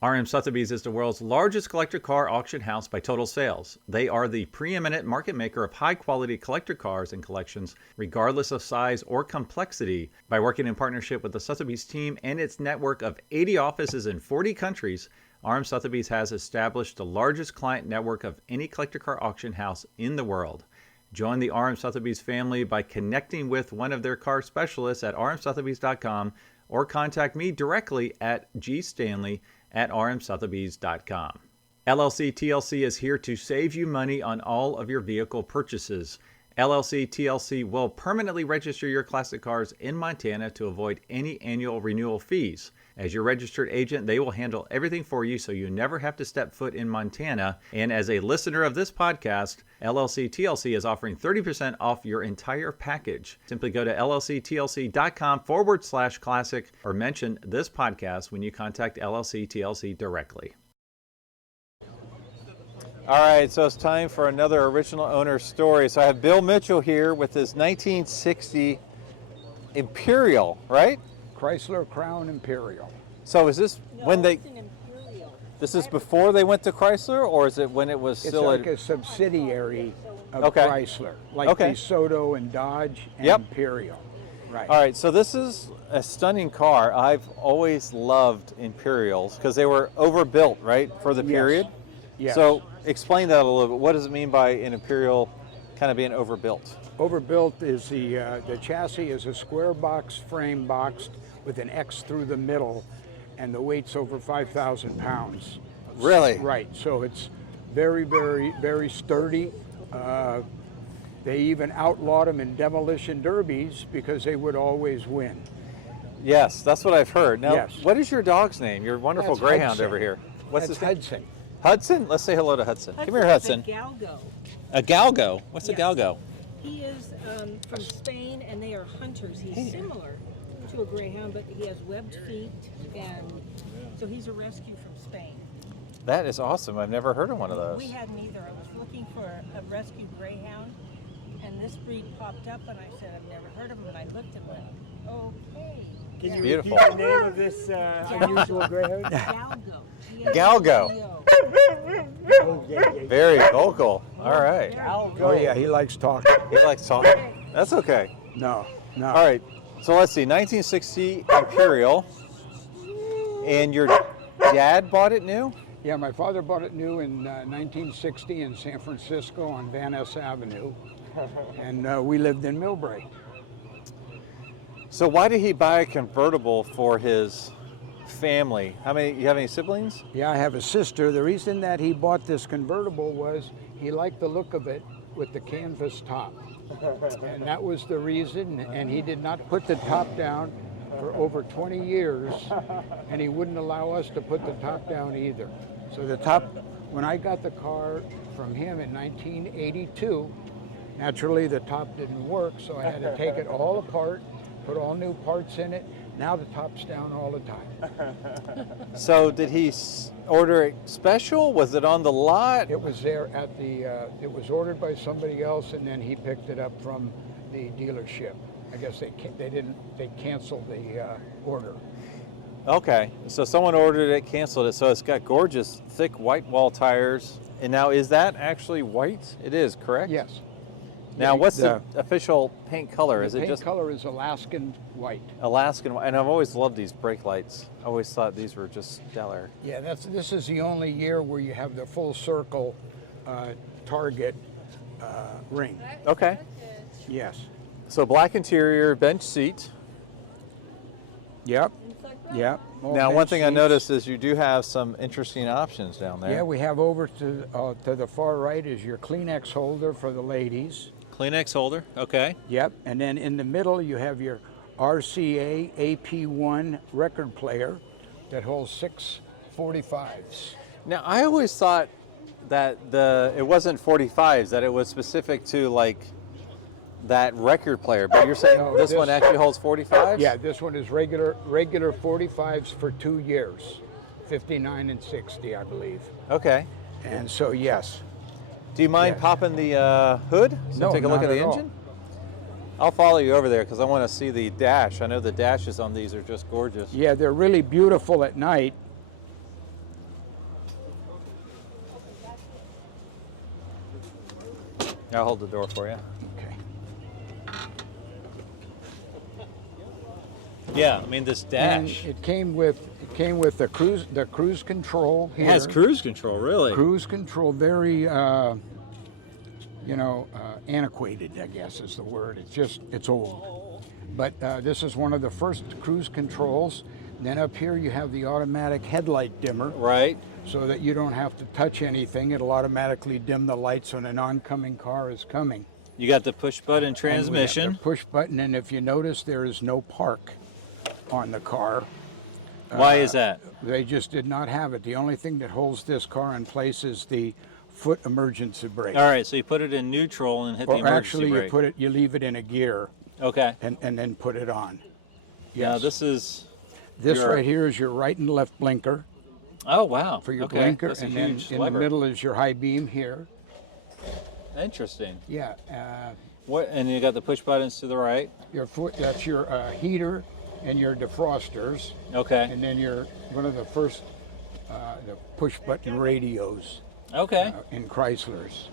RM Sotheby's is the world's largest collector car auction house by total sales. They are the preeminent market maker of high-quality collector cars and collections, regardless of size or complexity. By working in partnership with the Sotheby's team and its network of 80 offices in 40 countries, RM Sotheby's has established the largest client network of any collector car auction house in the world. Join the RM Sotheby's family by connecting with one of their car specialists at rmsotheby's.com or contact me directly at gstanley@rmsotheby's.com. LLC TLC is here to save you money on all of your vehicle purchases. LLC TLC will permanently register your classic cars in Montana to avoid any annual renewal fees. As your registered agent, they will handle everything for you so you never have to step foot in Montana. And as a listener of this podcast, LLC TLC is offering 30% off your entire package. Simply go to llctlc.com/classic or mention this podcast when you contact LLC TLC directly. All right, so it's time for another original owner story. So I have Bill Mitchell here with his 1960 Imperial, right? Chrysler Crown Imperial. So is this when it's an Imperial. this is before they went to Chrysler, or is it when it was It's still like a subsidiary of Okay. Chrysler, like Okay. DeSoto and Dodge and Yep. Imperial. Right. All right, so this is a stunning car. I've always loved Imperials because they were overbuilt, right, for the Yes. period? Yes. So explain that a little bit. What does it mean by an Imperial kind of being overbuilt? Overbuilt is the chassis is a square box frame boxed with an X through the middle, and the weight's over 5,000 pounds. Really? Right. So it's very, very, very sturdy. They even outlawed them in demolition derbies because they would always win. Yes, that's what I've heard. Now, Yes. what is your dog's name? Your wonderful That's greyhound Hudson. over here. What's That's his name? Hudson. Hudson? Let's say hello to Hudson. Come here, Hudson. A galgo. A galgo. What's a Yes. galgo? He is from Spain, and they are hunters. He's similar to a greyhound, but he has webbed feet, and so he's a rescue from Spain. That is awesome. I've never heard of one of those. We hadn't either. I was looking for a rescue greyhound, and this breed popped up, and I said, I've never heard of him, and I looked and went, okay. Can you Beautiful. repeat the name of this unusual greyhound? Galgo. Galgo. Oh, yeah. Very vocal. All right. Oh yeah, he likes talking. He likes talking. That's okay. No. All right. So let's see. 1960 Imperial. And your dad bought it new? Yeah, my father bought it new in 1960 in San Francisco on Van Ness Avenue, and we lived in Millbrae. So why did he buy a convertible for his family? You have any siblings? Yeah, I have a sister. The reason that he bought this convertible was he liked the look of it with the canvas top. And that was the reason, and he did not put the top down for over 20 years, and he wouldn't allow us to put the top down either. So the top, when I got the car from him in 1982, naturally the top didn't work, so I had to take it all apart, put all new parts in it. Now the top's down all the time. So did he order it special? Was it on the lot? It was there at the, it was ordered by somebody else, and then he picked it up from the dealership. I guess they canceled the order. Okay, so someone ordered it, canceled it. So it's got gorgeous, thick white wall tires. And now, is that actually white? It is, correct? Yes. Now, what's the official paint color? Is The it paint just color is Alaskan white. Alaskan? And I've always loved these brake lights. I always thought these were just stellar. Yeah, this is the only year where you have the full circle target ring. Okay. Yes. So black interior, bench seat. Yep. Yep. All Now, one bench thing I seats. noticed is you do have some interesting options down there. Yeah, we have over to the far right is your Kleenex holder for the ladies. Kleenex holder, okay. Yep. And then in the middle you have your RCA AP1 record player that holds 6 45s. Now, I always thought that it wasn't 45s, that it was specific to like that record player, but you're saying No, this this- one actually holds 45s? Yeah, this one is regular 45s for 2 years, 59 and 60, I believe. Okay. And so yes. Do you mind Yes. popping the hood so No, take a look not at the at all. engine? I'll follow you over there because I want to see the dash. I know the dashes on these are just gorgeous. Yeah, they're really beautiful at night. I'll hold the door for you. Okay. Yeah, I mean this And dash. it came with the cruise control It here. has cruise control, really. Cruise control, very antiquated, I guess is the word. It's old. But this is one of the first cruise controls. Then up here you have the automatic headlight dimmer, Right. so that you don't have to touch anything. It'll automatically dim the lights when an oncoming car is coming. You got the push button And we have transmission. the push button, and if you notice, there is no park on the car. Why is that? They just did not have it. The only thing that holds this car in place is the foot emergency brake. All right, so you put it in neutral and hit the Or emergency actually, brake. you leave it in a gear Okay. and then put it on. Now Yes. this your- right here is your right and left blinker Oh wow. for your Okay, blinker, that's a and then huge in lever. the middle is your high beam here. Interesting. Yeah. What? And you got the push buttons to the right. Your foot. That's your heater and your defrosters, Okay. and then your one of the first the push button radios Okay. in Chryslers.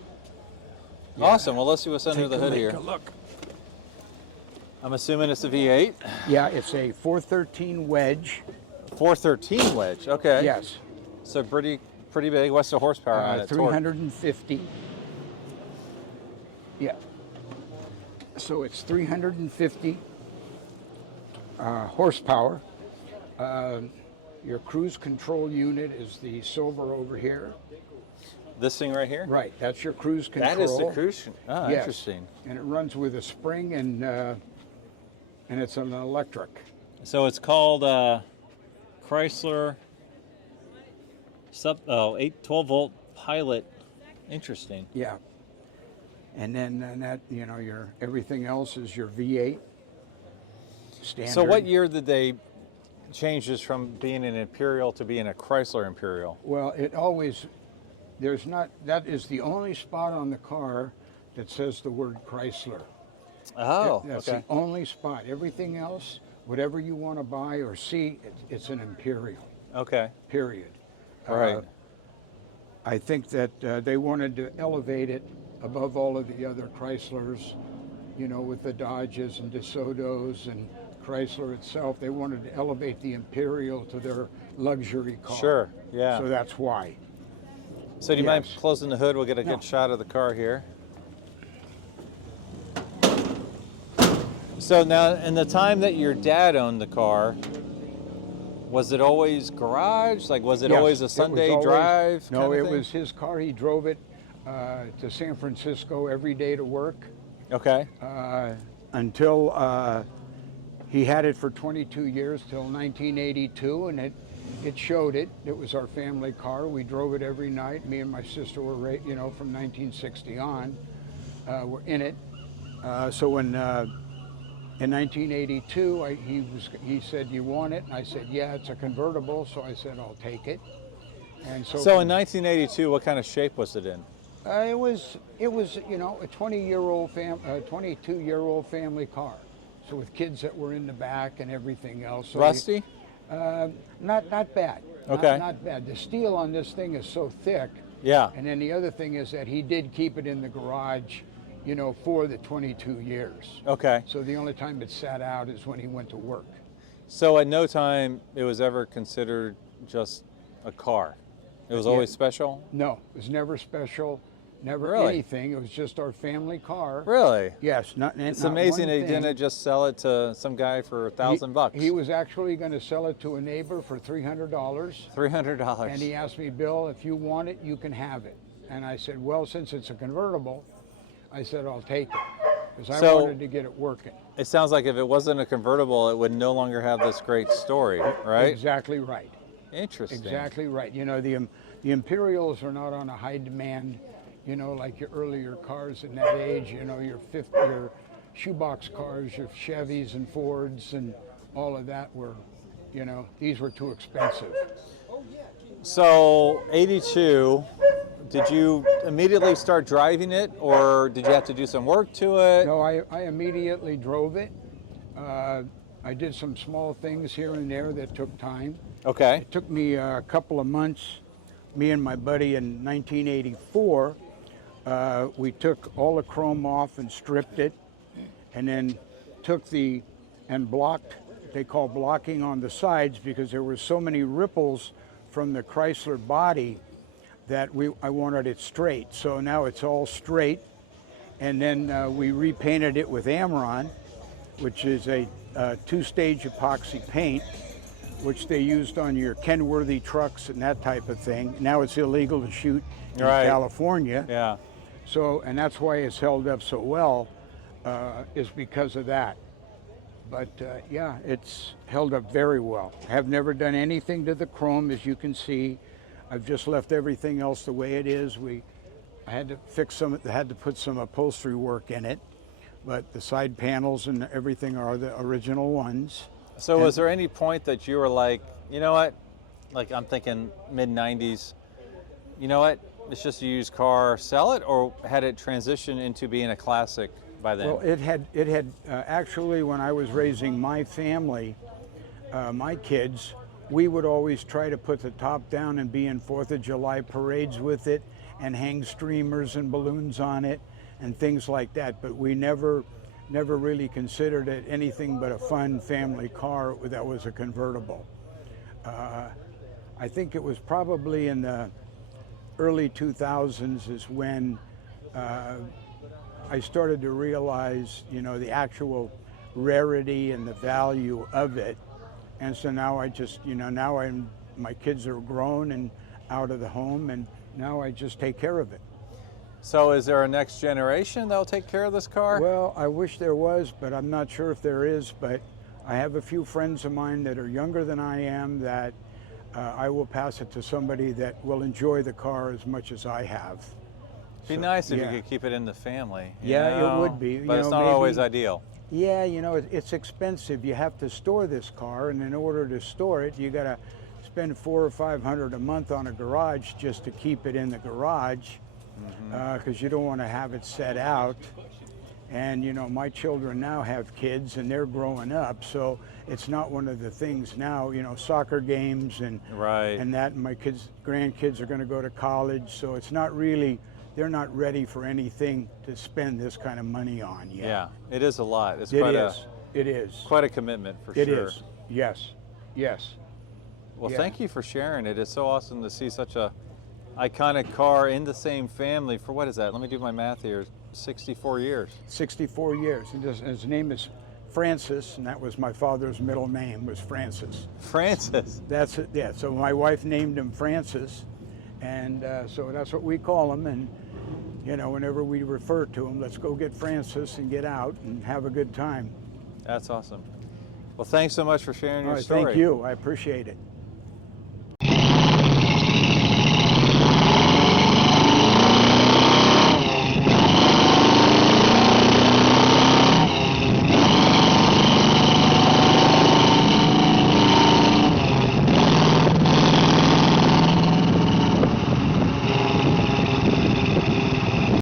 Awesome. Well, let's see what's under Take the hood a here. look. I'm assuming it's a V8. Yeah, it's a 413 wedge. 413 wedge. Okay. Yes. So pretty big. What's the horsepower on it? Torque? 350. Yeah. So it's 350 horsepower. Your cruise control unit is the silver over here. This thing right here. Right, that's your cruise control. That is the cruise. Oh, Yes. interesting. And it runs with a spring, and it's an electric. So it's called Chrysler 12 volt Pilot. Interesting. Yeah. And then that, your everything else is your V8 standard. So what year did they change this from being an Imperial to being a Chrysler Imperial? Well, that is the only spot on the car that says the word Chrysler. Oh, That's okay. the only spot. Everything else, whatever you want to buy or see, it's an Imperial, Okay. period. All right. I think that they wanted to elevate it above all of the other Chryslers, with the Dodges and DeSotos and Chrysler itself. They wanted to elevate the Imperial to their luxury car. Sure. Yeah. So that's why. So do you mind Yes. closing the hood? We'll get a No. good shot of the car here. So now, in the time that your dad owned the car, was it always garage? Like, was it Yes, always a was Sunday always- drive? No, kind of it thing? was his car. He drove it to San Francisco every day to work Okay. until he had it for 22 years till 1982, and it showed it. It was our family car. We drove it every night. Me and my sister were, from 1960 on, were in it. So when in 1982, he said, "You want it?" And I said, "Yeah, it's a convertible." So I said, "I'll take it." And so, So in 1982, what kind of shape was it in? it was a 22-year-old family car. So with kids that were in the back and everything else. So Rusty? not bad. Okay. Not bad. The steel on this thing is so thick. Yeah. And then the other thing is that he did keep it in the garage, for the 22 years. Okay. So the only time it sat out is when he went to work. So at no time it was ever considered just a car. It was always special? No, it was never special, never Really? anything. It was just our family car. Really? Yes, It's amazing they didn't just sell it to some guy for $1,000. He was actually going to sell it to a neighbor for $300. $300. And he asked me, "Bill, if you want it, you can have it." And I said, "Well, since it's a convertible," I said, "I'll take it." Because I So- wanted to get it working. It sounds like if it wasn't a convertible, it would no longer have this great story, right? Exactly right. Interesting. Exactly right. The Imperials are not on a high demand, like your earlier cars in that age, your shoebox cars, your Chevys and Fords and all of that were, these were too expensive. So, 82, did you immediately start driving it, or did you have to do some work to it? No, I immediately drove it. I did some small things here and there that took time. Okay. It took me a couple of months, me and my buddy in 1984, we took all the chrome off and stripped it, and then took and blocked, they call blocking on the sides, because there were so many ripples from the Chrysler body that I wanted it straight. So now it's all straight. And then we repainted it with Amron, which is a two-stage epoxy paint, which they used on your Kenworthy trucks and that type of thing. Now it's illegal to shoot in California. Yeah. So, and that's why it's held up so well, is because of that. But yeah, it's held up very well. I have never done anything to the chrome, as you can see. I've just left everything else the way it is. I had to fix had to put some upholstery work in it, but the side panels and everything are the original ones. So was there any point that you were like, you know what, like I'm thinking mid-90s, you know what, it's just a used car, sell it, or had it transition into being a classic by then? Well, it had actually, when I was raising my family, my kids, we would always try to put the top down and be in 4th of July parades with it and hang streamers and balloons on it and things like that. But we never really considered it anything but a fun family car that was a convertible. I think it was probably in the early 2000s is when I started to realize, you know, the actual rarity and the value of it. And so now I just, you know, my kids are grown and out of the home, and now I just take care of it. So is there a next generation that'll take care of this car? Well, I wish there was, but I'm not sure if there is. But I have a few friends of mine that are younger than I am that I will pass it to somebody that will enjoy the car as much as I have. It'd be nice if you could keep it in the family. Yeah, it would be. But it's not always ideal. Yeah, you know, it's expensive. You have to store this car, and in order to store it, you got to spend $400 or $500 a month on a garage just to keep it in the garage, because you don't want to have it set out. And you know, my children now have kids, and they're growing up, so it's not one of the things now. You know, soccer games and that. And my grandkids are going to go to college, so it's not really. They're not ready for anything to spend this kind of money on yet. Yeah, it is a lot. It is quite a commitment for sure. It is. Yes. Yes. Well, thank you for sharing it. It's so awesome to see such a iconic car in the same family for, what is that? Let me do my math here. 64 years. 64 years. And his name is Francis, and that was my father's middle name, was Francis. Francis. That's it. Yeah. So my wife named him Francis, and so that's what we call him. And you know, whenever we refer to him, let's go get Francis and get out and have a good time. That's awesome. Well, thanks so much for sharing your All right, story. thank you. I appreciate it.